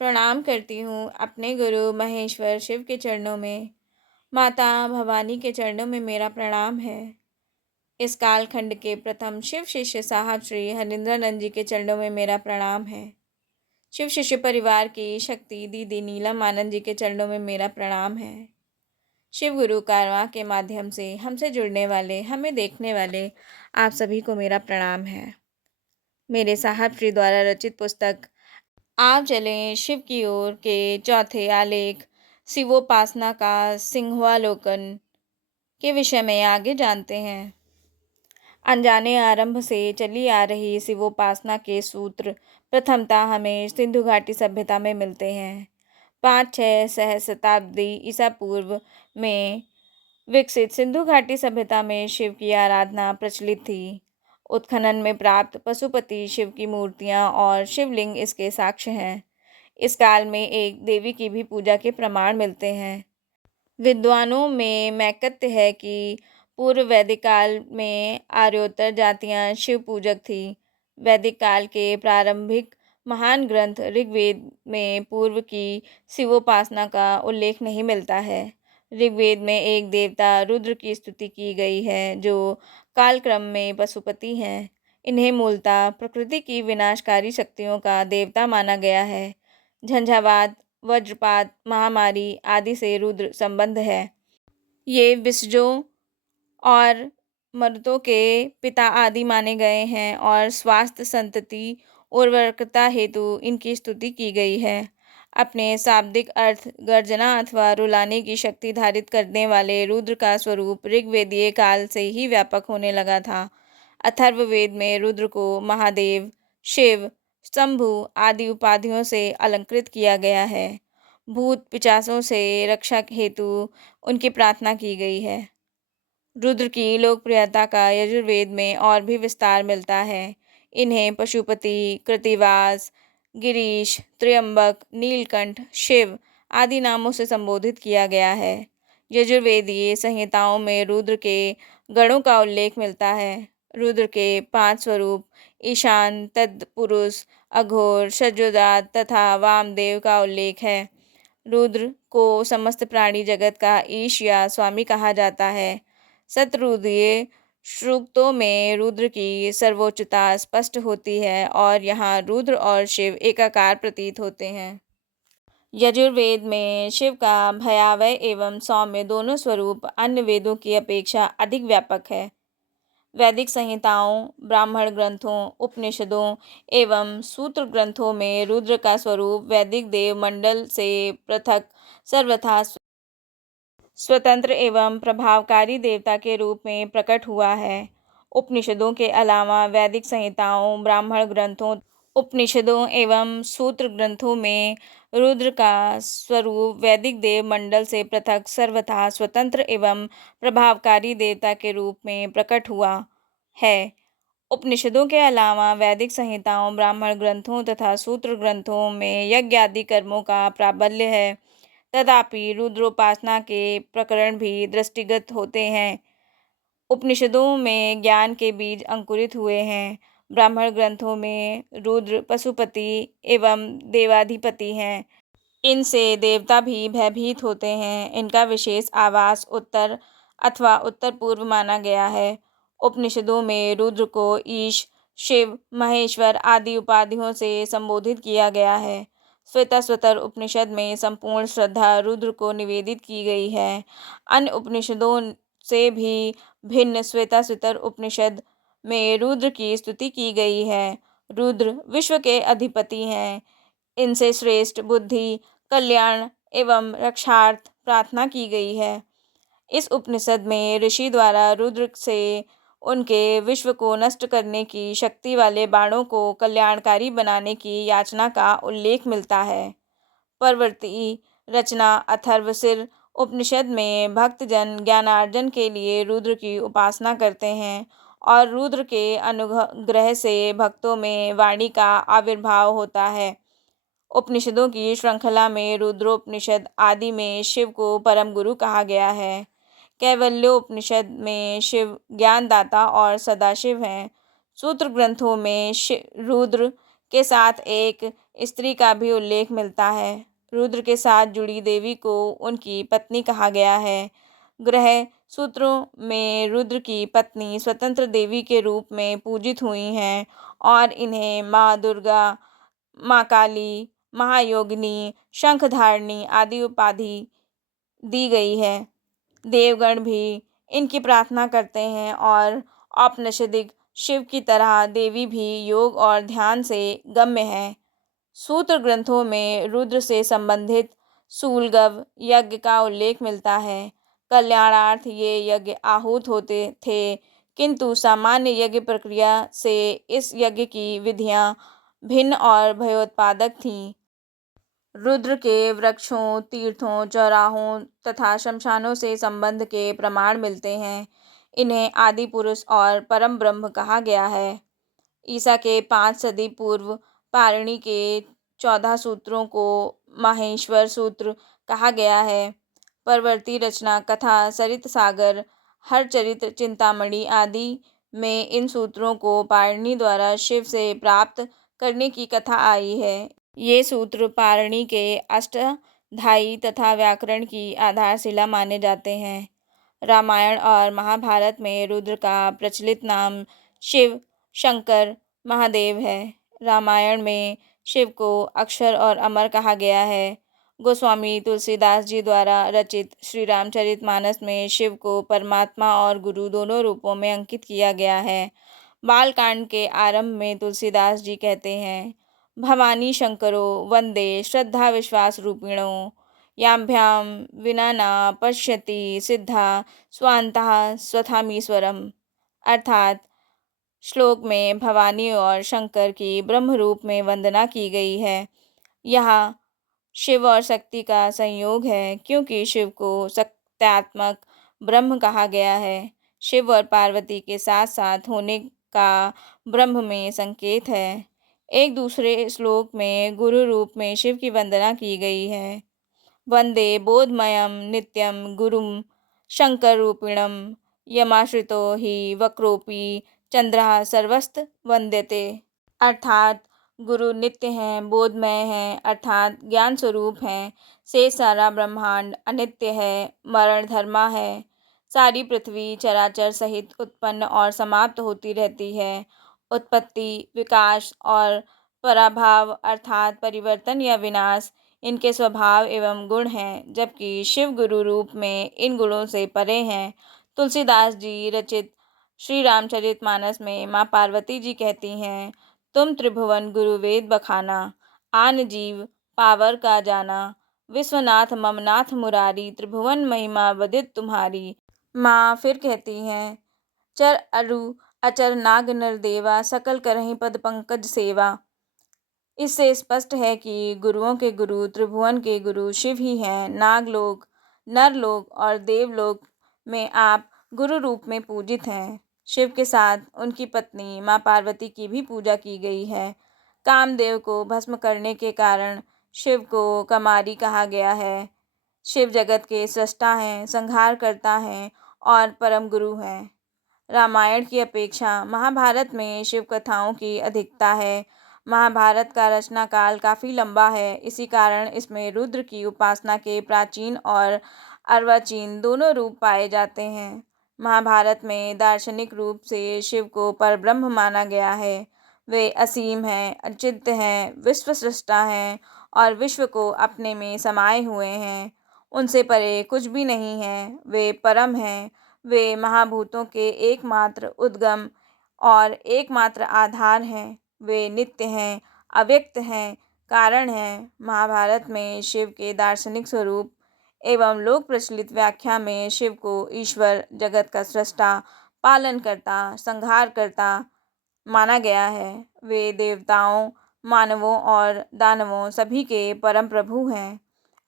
प्रणाम करती हूँ अपने गुरु महेश्वर शिव के चरणों में। माता भवानी के चरणों में मेरा प्रणाम है। इस कालखंड के प्रथम शिव शिष्य साहब श्री हरिंद्रानंद जी के चरणों में मेरा प्रणाम है। शिव शिष्य परिवार की शक्ति दीदी नीलम आनंद जी के चरणों में मेरा प्रणाम है। शिव गुरु कारवां के माध्यम से हमसे जुड़ने वाले, हमें देखने वाले आप सभी को मेरा प्रणाम है। मेरे साहब श्री द्वारा रचित पुस्तक आप चलें शिव की ओर के चौथे आलेख शिवोपासना का सिंहावलोकन के विषय में आगे जानते हैं। अनजाने आरंभ से चली आ रही शिवोपासना के सूत्र प्रथमतः हमें सिंधु घाटी सभ्यता में मिलते हैं। 5-6 सहस्राब्दी ईसा पूर्व में विकसित सिंधु घाटी सभ्यता में शिव की आराधना प्रचलित थी। उत्खनन में प्राप्त पशुपति शिव की मूर्तियां और शिवलिंग इसके साक्ष्य हैं। इस काल में एक देवी की भी पूजा के प्रमाण मिलते हैं। विद्वानों में मैकत्य है कि पूर्व वैदिक काल में आर्योत्तर जातियां शिव पूजक थी। वैदिक काल के प्रारंभिक महान ग्रंथ ऋग्वेद में पूर्व की शिवोपासना का उल्लेख नहीं मिलता है। ऋग्वेद में एक देवता रुद्र की स्तुति की गई है जो कालक्रम में पशुपति हैं। इन्हें मूलतः प्रकृति की विनाशकारी शक्तियों का देवता माना गया है। झंझावात, वज्रपात, महामारी आदि से रुद्र संबंध है। ये विषजों और मरुतों के पिता आदि माने गए हैं और स्वास्थ्य, संतति, उर्वरकता हेतु इनकी स्तुति की गई है। अपने शाब्दिक अर्थ गर्जना अथवा रुलाने की शक्ति धारित करने वाले रुद्र का स्वरूप ऋग्वेदीय काल से ही व्यापक होने लगा था। अथर्ववेद में रुद्र को महादेव, शिव, शंभु आदि उपाधियों से अलंकृत किया गया है। भूत पिशाचों से रक्षा हेतु उनकी प्रार्थना की गई है। रुद्र की लोकप्रियता का यजुर्वेद में और भी विस्तार मिलता है। इन्हें पशुपति, कृत्तिवास, गिरीश, त्र्यंबक, नीलकंठ, शिव आदि नामों से संबोधित किया गया है। यजुर्वेदीय संहिताओं में रुद्र के गणों का उल्लेख मिलता है। रुद्र के 5 स्वरूप ईशान, तत्पुरुष, अघोर, शत्रुदात तथा वामदेव का उल्लेख है। रुद्र को समस्त प्राणी जगत का ईश या स्वामी कहा जाता है। शतरुद्रीय सूक्तों में रुद्र की सर्वोच्चता स्पष्ट होती है और यहाँ रुद्र और शिव एकाकार प्रतीत होते हैं। यजुर्वेद में शिव का भयावह एवं सौम्य दोनों स्वरूप अन्य वेदों की अपेक्षा अधिक व्यापक है। वैदिक संहिताओं, ब्राह्मण ग्रंथों, उपनिषदों एवं सूत्र ग्रंथों में रुद्र का स्वरूप वैदिक देव मंडल से पृथक, सर्वथा स्वतंत्र एवं प्रभावकारी देवता के रूप में प्रकट हुआ है। उपनिषदों के अलावा वैदिक संहिताओं, ब्राह्मण ग्रंथों, उपनिषदों एवं सूत्र ग्रंथों में रुद्र का स्वरूप वैदिक देव मंडल से पृथक, सर्वथा स्वतंत्र एवं प्रभावकारी देवता के रूप में प्रकट हुआ है। उपनिषदों के अलावा वैदिक संहिताओं, ब्राह्मण ग्रंथों तथा सूत्र ग्रंथों में यज्ञ आदि कर्मों का प्राबल्य है। तथापि रुद्रोपासना के प्रकरण भी दृष्टिगत होते हैं। उपनिषदों में ज्ञान के बीज अंकुरित हुए हैं। ब्राह्मण ग्रंथों में रुद्र पशुपति एवं देवाधिपति हैं। इनसे देवता भी भयभीत होते हैं। इनका विशेष आवास उत्तर अथवा उत्तर पूर्व माना गया है। उपनिषदों में रुद्र को ईश, शिव, महेश्वर आदि उपाधियों से संबोधित किया गया है। श्वेताश्वतर उपनिषद में संपूर्ण श्रद्धा रुद्र को निवेदित की गई है। अन्य उपनिषदों से भी भिन्न श्वेताश्वतर उपनिषद में रुद्र की स्तुति की गई है। रुद्र विश्व के अधिपति हैं। इनसे श्रेष्ठ बुद्धि, कल्याण एवं रक्षार्थ प्रार्थना की गई है। इस उपनिषद में ऋषि द्वारा रुद्र से उनके विश्व को नष्ट करने की शक्ति वाले बाणों को कल्याणकारी बनाने की याचना का उल्लेख मिलता है। परवर्ती रचना अथर्वशीर उपनिषद में भक्तजन ज्ञानार्जन के लिए रुद्र की उपासना करते हैं और रुद्र के अनुग्रह से भक्तों में वाणी का आविर्भाव होता है। उपनिषदों की श्रृंखला में रुद्रोपनिषद आदि में शिव को परम गुरु कहा गया है। कैवल्योपनिषद में शिव ज्ञानदाता और सदाशिव हैं। सूत्र ग्रंथों में रुद्र के साथ एक स्त्री का भी उल्लेख मिलता है। रुद्र के साथ जुड़ी देवी को उनकी पत्नी कहा गया है। ग्रह सूत्रों में रुद्र की पत्नी स्वतंत्र देवी के रूप में पूजित हुई हैं और इन्हें माँ दुर्गा, माँ काली, महायोगिनी, शंखधारिणी आदि उपाधि दी गई है। देवगण भी इनकी प्रार्थना करते हैं और औपनिषदिक शिव की तरह देवी भी योग और ध्यान से गम्य है। सूत्र ग्रंथों में रुद्र से संबंधित सूलगव यज्ञ का उल्लेख मिलता है। कल्याणार्थ ये यज्ञ आहूत होते थे, किंतु सामान्य यज्ञ प्रक्रिया से इस यज्ञ की विधियां भिन्न और भयोत्पादक थीं। रुद्र के वृक्षों, तीर्थों, चौराहों तथा शमशानों से संबंध के प्रमाण मिलते हैं। इन्हें आदि पुरुष और परम ब्रह्म कहा गया है। ईसा के 5 सदी पूर्व पाणिनि के 14 सूत्रों को माहेश्वर सूत्र कहा गया है। परवर्ती रचना कथा, सरित सागर, हरचरित, चिंतामणि आदि में इन सूत्रों को पाणिनि द्वारा शिव से प्राप्त करने की कथा आई है। ये सूत्र पाणिनि के अष्टाध्यायी तथा व्याकरण की आधारशिला माने जाते हैं। रामायण और महाभारत में रुद्र का प्रचलित नाम शिव, शंकर, महादेव है। रामायण में शिव को अक्षर और अमर कहा गया है। गोस्वामी तुलसीदास जी द्वारा रचित श्री रामचरितमानस में शिव को परमात्मा और गुरु दोनों रूपों में अंकित किया गया है। बालकांड के आरंभ में तुलसीदास जी कहते हैं, भवानी शंकरो वंदे श्रद्धा विश्वास रूपिणो याभ्याम विना न पश्यति सिद्धा स्वान्तः स्वधामीश्वरम। अर्थात श्लोक में भवानी और शंकर की ब्रह्म रूप में वंदना की गई है। यहाँ शिव और शक्ति का संयोग है, क्योंकि शिव को सत्यात्मक ब्रह्म कहा गया है। शिव और पार्वती के साथ साथ होने का ब्रह्म में संकेत है। एक दूसरे श्लोक में गुरु रूप में शिव की वंदना की गई है। वंदे बोधमयं नित्यं गुरुं शंकर रूपिणं यमाश्रितो हि वक्रोपि चंद्रः सर्वस्त वंद्यते। अर्थात गुरु नित्य हैं, बोधमय हैं, अर्थात ज्ञान स्वरूप हैं। से सारा ब्रह्मांड अनित्य है, मरण धर्मा है। सारी पृथ्वी चराचर सहित उत्पन्न और समाप्त होती रहती है। उत्पत्ति, विकास और पराभाव अर्थात परिवर्तन या विनाश इनके स्वभाव एवं गुण हैं, जबकि शिव गुरु रूप में इन गुणों से परे हैं। तुलसीदास जी रचित श्री रामचरितमानस में माँ पार्वती जी कहती हैं, तुम त्रिभुवन गुरु वेद बखाना, आन जीव पावर का जाना, विश्वनाथ ममनाथ मुरारी, त्रिभुवन महिमा वदित तुम्हारी। माँ फिर कहती हैं, चर अरु अचर नाग नर देवा, सकल करहीं पद पंकज सेवा। इससे स्पष्ट है कि गुरुओं के गुरु, त्रिभुवन के गुरु शिव ही हैं। नागलोक, नरलोक और देवलोक में आप गुरु रूप में पूजित हैं। शिव के साथ उनकी पत्नी माँ पार्वती की भी पूजा की गई है। कामदेव को भस्म करने के कारण शिव को कमारी कहा गया है। शिव जगत के सृष्टा हैं, संहार करता हैं और परम गुरु हैं। रामायण की अपेक्षा महाभारत में शिव कथाओं की अधिकता है। महाभारत का रचना काल काफ़ी लंबा है, इसी कारण इसमें रुद्र की उपासना के प्राचीन और अर्वाचीन दोनों रूप पाए जाते हैं। महाभारत में दार्शनिक रूप से शिव को परब्रह्म माना गया है। वे असीम हैं, अचिंत्य हैं, विश्व सृष्टा हैं और विश्व को अपने में समाये हुए हैं। उनसे परे कुछ भी नहीं है। वे परम हैं। वे महाभूतों के एकमात्र उद्गम और एकमात्र आधार हैं। वे नित्य हैं, अव्यक्त हैं, कारण हैं। महाभारत में शिव के दार्शनिक स्वरूप एवं लोक प्रचलित व्याख्या में शिव को ईश्वर, जगत का सृष्टा, पालनकर्ता, संहारकर्ता माना गया है। वे देवताओं, मानवों और दानवों सभी के परम प्रभु हैं।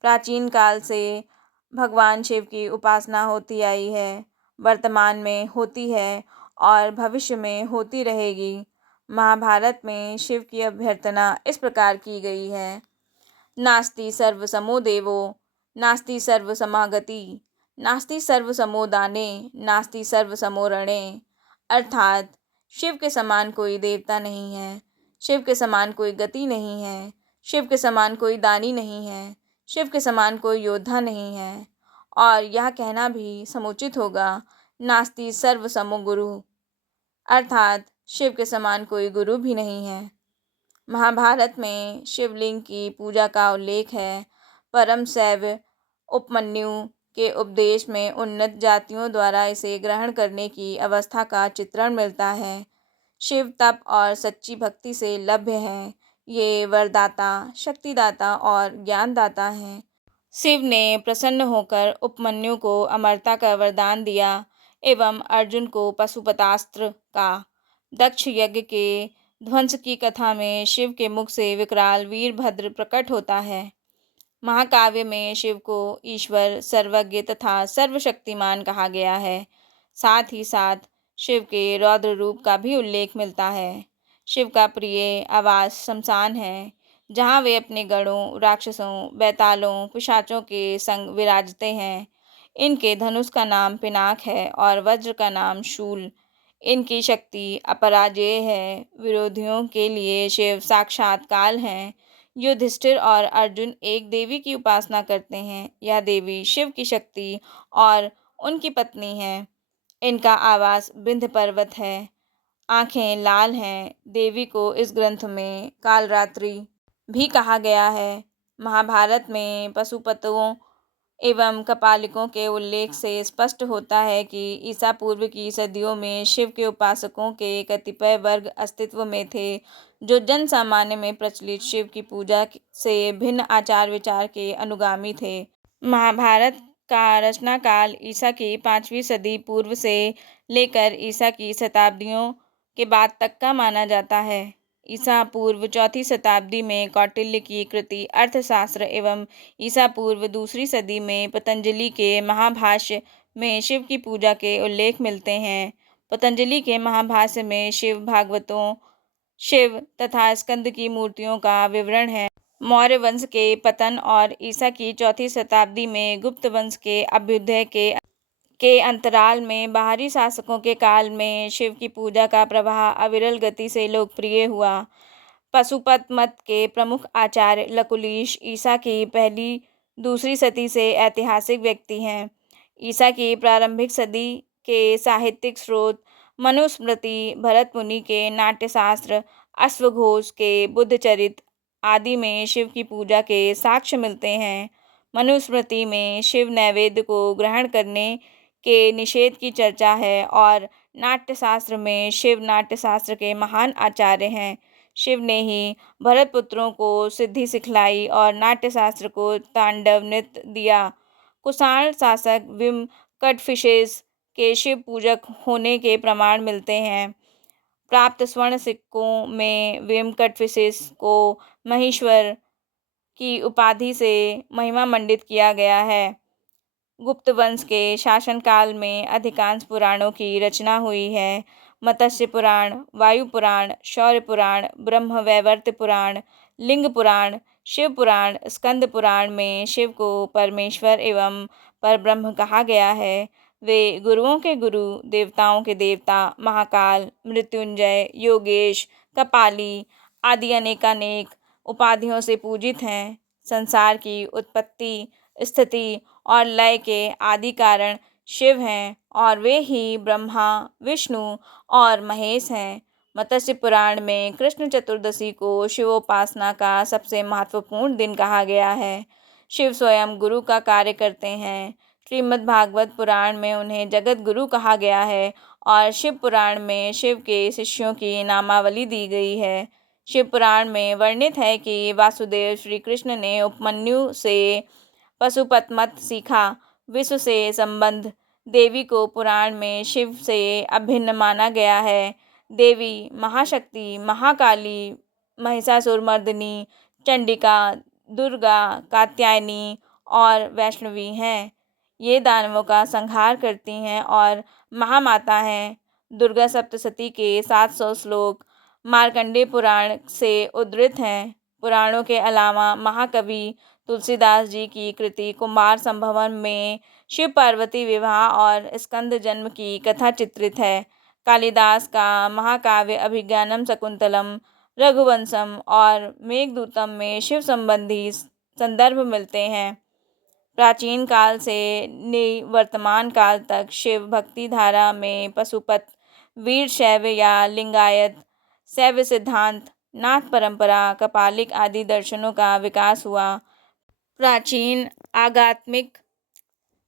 प्राचीन काल से भगवान शिव की उपासना होती आई है, वर्तमान में होती है और भविष्य में होती रहेगी। महाभारत में शिव की अभ्यर्थना इस प्रकार की गई है, नास्ति सर्वसमो देवो, नास्ति सर्वसमागति, नास्ति सर्वसमो दाने, नास्ति सर्वसमो रणे। अर्थात शिव के समान कोई देवता नहीं है, शिव के समान कोई गति नहीं है, शिव के समान कोई दानी नहीं है, शिव के समान कोई योद्धा नहीं है। और यह कहना भी समुचित होगा, नास्ति सर्वसमो गुरु, अर्थात शिव के समान कोई गुरु भी नहीं है। महाभारत में शिवलिंग की पूजा का उल्लेख है। परम शैव उपमन्यु के उपदेश में उन्नत जातियों द्वारा इसे ग्रहण करने की अवस्था का चित्रण मिलता है। शिव तप और सच्ची भक्ति से लभ्य है। ये वरदाता, शक्तिदाता और ज्ञानदाता हैं। शिव ने प्रसन्न होकर उपमन्यु को अमरता का वरदान दिया एवं अर्जुन को पशुपतास्त्र का। दक्ष यज्ञ के ध्वंस की कथा में शिव के मुख से विकराल वीरभद्र प्रकट होता है। महाकाव्य में शिव को ईश्वर, सर्वज्ञ तथा सर्वशक्तिमान कहा गया है। साथ ही साथ शिव के रौद्र रूप का भी उल्लेख मिलता है। शिव का प्रिय आवास शमशान है, जहाँ वे अपने गणों, राक्षसों, बैतालों, पिशाचों के संग विराजते हैं। इनके धनुष का नाम पिनाक है और वज्र का नाम शूल। इनकी शक्ति अपराजेय है। विरोधियों के लिए शिव साक्षात काल हैं। युधिष्ठिर और अर्जुन एक देवी की उपासना करते हैं। यह देवी शिव की शक्ति और उनकी पत्नी है। इनका आवास विंध्य पर्वत है। आंखें लाल हैं। देवी को इस ग्रंथ में कालरात्रि भी कहा गया है। महाभारत में पशुपतों एवं कपालिकों के उल्लेख से स्पष्ट होता है कि ईसा पूर्व की सदियों में शिव के उपासकों के कतिपय वर्ग अस्तित्व में थे, जो जन सामान्य में प्रचलित शिव की पूजा से भिन्न आचार विचार के अनुगामी थे। महाभारत का रचना काल ईसा की 5वीं सदी पूर्व से लेकर ईसा की शताब्दियों के बाद तक का माना जाता है। ईसा पूर्व 4वीं शताब्दी में कौटिल्य की कृति अर्थशास्त्र एवं ईसा पूर्व 2री सदी में पतंजलि के महाभाष्य में शिव की पूजा के उल्लेख मिलते हैं। पतंजलि के महाभाष्य में शिव भागवतों, शिव तथा स्कंद की मूर्तियों का विवरण है। मौर्य वंश के पतन और ईसा की 4वीं शताब्दी में गुप्त वंश के अभ्युदय के अंतराल में बाहरी शासकों के काल में शिव की पूजा का प्रवाह अविरल गति से लोकप्रिय हुआ। पशुपत मत के प्रमुख आचार्य लकुलिश ईसा की 1ली-2री सदी से ऐतिहासिक व्यक्ति हैं। ईसा की प्रारंभिक सदी के साहित्यिक स्रोत मनुस्मृति, भरत मुनि के नाट्यशास्त्र, अश्वघोष के बुद्धचरित आदि में शिव की पूजा के साक्ष्य मिलते हैं। मनुस्मृति में शिव नैवेद्य को ग्रहण करने के निषेध की चर्चा है और नाट्यशास्त्र में शिव नाट्यशास्त्र के महान आचार्य हैं। शिव ने ही भरत पुत्रों को सिद्धि सिखलाई और नाट्यशास्त्र को तांडव नृत्य दिया। कुषाण शासक विम कटफिशेस के शिव पूजक होने के प्रमाण मिलते हैं। प्राप्त स्वर्ण सिक्कों में विम कटफिशेस को महेश्वर की उपाधि से महिमा मंडित किया गया है। गुप्त वंश के शासनकाल में अधिकांश पुराणों की रचना हुई है। मत्स्य पुराण, वायु पुराण, शौर्य पुराण, ब्रह्मवैवर्त पुराण, लिंग पुराण, शिव पुराण, स्कंद पुराण में शिव को परमेश्वर एवं परब्रह्म कहा गया है। वे गुरुओं के गुरु, देवताओं के देवता, महाकाल, मृत्युंजय, योगेश, कपाली आदि अनेकानेक उपाधियों से पूजित हैं। संसार की उत्पत्ति, स्थिति और लय के आदि कारण शिव हैं और वे ही ब्रह्मा, विष्णु और महेश हैं। मत्स्य पुराण में कृष्ण चतुर्दशी को शिवोपासना का सबसे महत्वपूर्ण दिन कहा गया है। शिव स्वयं गुरु का कार्य करते हैं। श्रीमद् भागवत पुराण में उन्हें जगत गुरु कहा गया है और शिव पुराण में शिव के शिष्यों की नामावली दी गई है। शिव पुराण में वर्णित है कि वासुदेव श्री कृष्ण ने उपमन्यु से पशुपतमत सीखा। विश्व से संबंध देवी को पुराण में शिव से अभिन्न माना गया है। देवी महाशक्ति, महाकाली, महिषासुरमर्दिनी, चंडिका, दुर्गा, कात्यायनी और वैष्णवी हैं। ये दानवों का संहार करती हैं और महामाता हैं। दुर्गा सप्तशती के 700 श्लोक मार्कंडेय पुराण से उद्धृत हैं। पुराणों के अलावा महाकवि तुलसीदास जी की कृति कुमार संभवन में शिव पार्वती विवाह और स्कंद जन्म की कथा चित्रित है। कालिदास का महाकाव्य अभिज्ञानम शकुंतलम रघुवंशम और मेघदूतम में शिव संबंधी संदर्भ मिलते हैं। प्राचीन काल से वर्तमान काल तक शिव भक्ति धारा में पशुपत, वीरशैव या लिंगायत शैव सिद्धांत, नाथ परंपरा, कपालिक आदि दर्शनों का विकास हुआ। प्राचीन आध्यात्मिक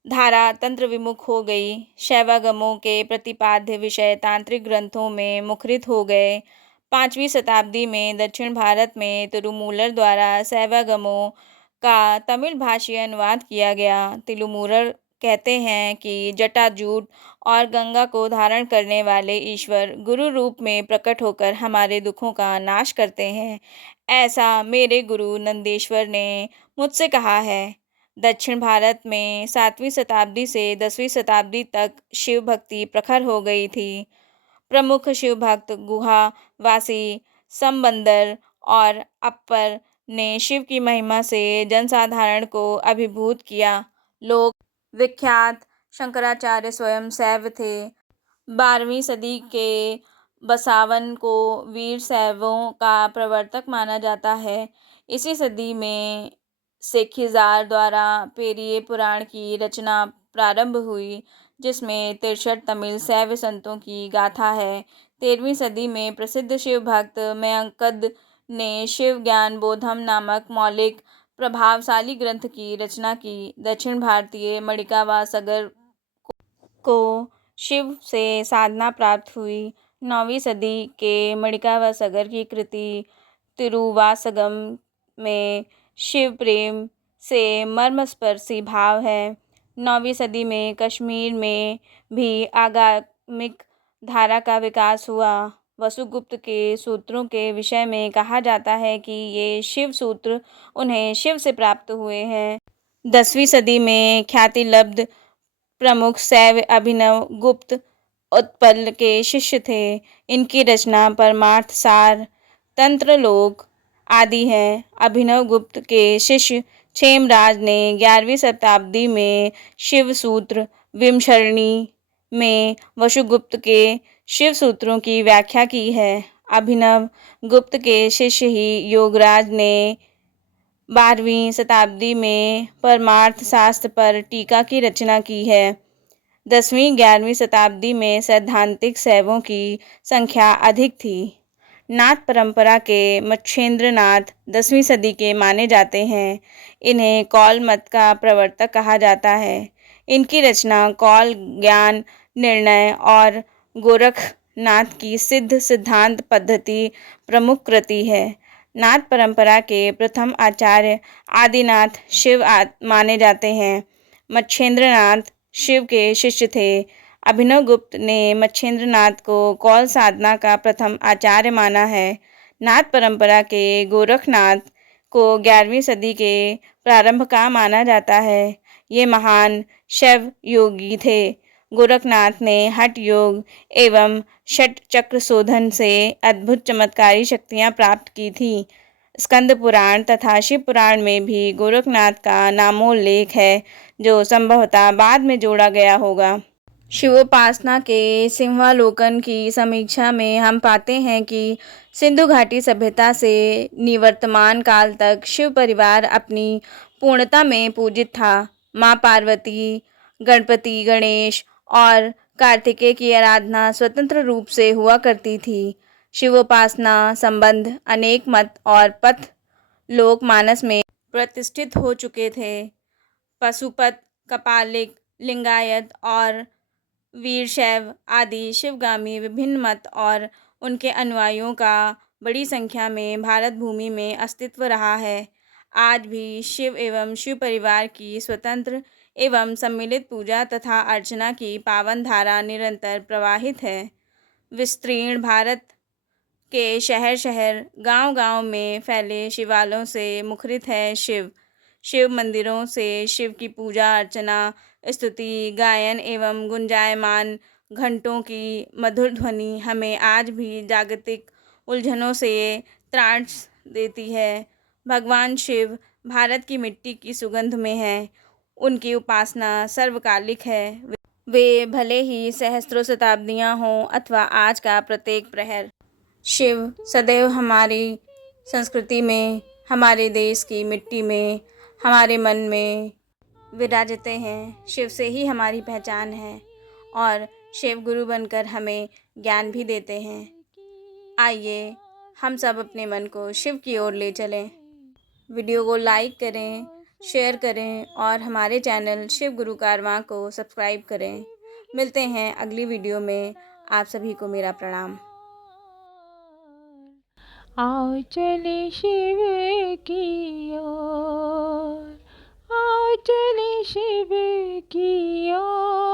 धारा तंत्र विमुख हो गई। शैवागमों के प्रतिपाद्य विषय तांत्रिक ग्रंथों में मुखरित हो गए। 5वीं शताब्दी में दक्षिण भारत में तिरुमूलर द्वारा शैवागमों का तमिल भाषीय अनुवाद किया गया। तिरुमूलर कहते हैं कि जटाजूट और गंगा को धारण करने वाले ईश्वर गुरु रूप में प्रकट होकर हमारे दुखों का नाश करते हैं। ऐसा मेरे गुरु नंदेश्वर ने मुझसे कहा है। दक्षिण भारत में 7वीं शताब्दी से 10वीं शताब्दी तक शिव भक्ति प्रखर हो गई थी। प्रमुख शिव भक्त गुहावासी संबंदर और अप्पर ने शिव की महिमा से जनसाधारण को अभिभूत किया। लोक विख्यात शंकराचार्य स्वयं शैव थे। 12वीं सदी के बसावन को वीर शैवों का प्रवर्तक माना जाता है। इसी सदी में सेखिजार द्वारा पेरिये पुराण की रचना प्रारंभ हुई, जिसमें 63 तमिल शैव संतों की गाथा है। 13वीं सदी में प्रसिद्ध शिव भक्त मयंकद ने शिव ज्ञान बोधम नामक मौलिक प्रभावशाली ग्रंथ की रचना की। दक्षिण भारतीय मणिकावासगर को शिव से साधना प्राप्त हुई। 9वीं सदी के मणिकावासगर की कृति तिरुवासगम में शिव प्रेम से मर्मस्पर्शी भाव है। 9वीं सदी में कश्मीर में भी आगमिक धारा का विकास हुआ। वसुगुप्त के सूत्रों के विषय में कहा जाता है कि ये शिव सूत्र उन्हें शिव से प्राप्त हुए हैं। 10वीं सदी में ख्यातिलब्ध प्रमुख शैव अभिनव गुप्त उत्पल के शिष्य थे। इनकी रचना परमार्थ सार, तंत्रलोक आदि है। अभिनव गुप्त के शिष्य क्षेमराज ने 11वीं शताब्दी में शिव सूत्र विमशरणी में वसुगुप्त के शिव सूत्रों की व्याख्या की है। अभिनव गुप्त के शिष्य ही योगराज ने 12वीं शताब्दी में परमार्थ शास्त्र पर टीका की रचना की है। 10वीं-11वीं शताब्दी में सैद्धांतिक शैवों की संख्या अधिक थी। नाथ परंपरा के मच्छेंद्रनाथ 10वीं सदी के माने जाते हैं। इन्हें कौल मत का प्रवर्तक कहा जाता है। इनकी रचना कौल ज्ञान निर्णय और गोरखनाथ की सिद्ध सिद्धांत पद्धति प्रमुख कृति है। नाथ परंपरा के प्रथम आचार्य आदिनाथ शिव माने जाते हैं। मच्छेंद्रनाथ शिव के शिष्य थे। अभिनव गुप्त ने मच्छेंद्रनाथ को कौल साधना का प्रथम आचार्य माना है। नाथ परंपरा के गोरखनाथ को 11वीं सदी के प्रारंभ का माना जाता है। ये महान शैव योगी थे। गोरखनाथ ने हठ योग एवं षट चक्र शोधन से अद्भुत चमत्कारी शक्तियां प्राप्त की थी। स्कंद पुराण तथा शिव पुराण में भी गोरखनाथ का नामोल्लेख है, जो संभवतः बाद में जोड़ा गया होगा। शिवोपासना के सिंहावलोकन की समीक्षा में हम पाते हैं कि सिंधु घाटी सभ्यता से निवर्तमान काल तक शिव परिवार अपनी पूर्णता में पूजित था। माँ पार्वती, गणपति, गणेश और कार्तिकेय की आराधना स्वतंत्र रूप से हुआ करती थी। शिवोपासना संबंध अनेक मत और पथ लोकमानस में प्रतिष्ठित हो चुके थे। पशुपत, कपालिक, लिंगायत और वीरशैव आदि शिवगामी विभिन्न मत और उनके अनुयायियों का बड़ी संख्या में भारत भूमि में अस्तित्व रहा है। आज भी शिव एवं शिव परिवार की स्वतंत्र एवं सम्मिलित पूजा तथा अर्चना की पावन धारा निरंतर प्रवाहित है। विस्तीर्ण भारत के शहर शहर, गांव गांव में फैले शिवालयों से मुखरित है शिव। शिव मंदिरों से शिव की पूजा अर्चना, स्तुति, गायन एवं गुंजायमान घंटों की मधुर ध्वनि हमें आज भी जागतिक उलझनों से त्राण देती है। भगवान शिव भारत की मिट्टी की सुगंध में है। उनकी उपासना सर्वकालिक है। वे भले ही सहस्त्रों शताब्दियाँ हों अथवा आज का प्रत्येक प्रहर शिव सदैव हमारी संस्कृति में, हमारे देश की मिट्टी में, हमारे मन में विराजते हैं। शिव से ही हमारी पहचान है और शिव गुरु बनकर हमें ज्ञान भी देते हैं। आइए हम सब अपने मन को शिव की ओर ले चलें। वीडियो को लाइक करें, शेयर करें और हमारे चैनल शिव गुरु कारवां को सब्सक्राइब करें। मिलते हैं अगली वीडियो में। आप सभी को मेरा प्रणाम। आओ चले शिव की ओर, आओ चले शिव की ओर।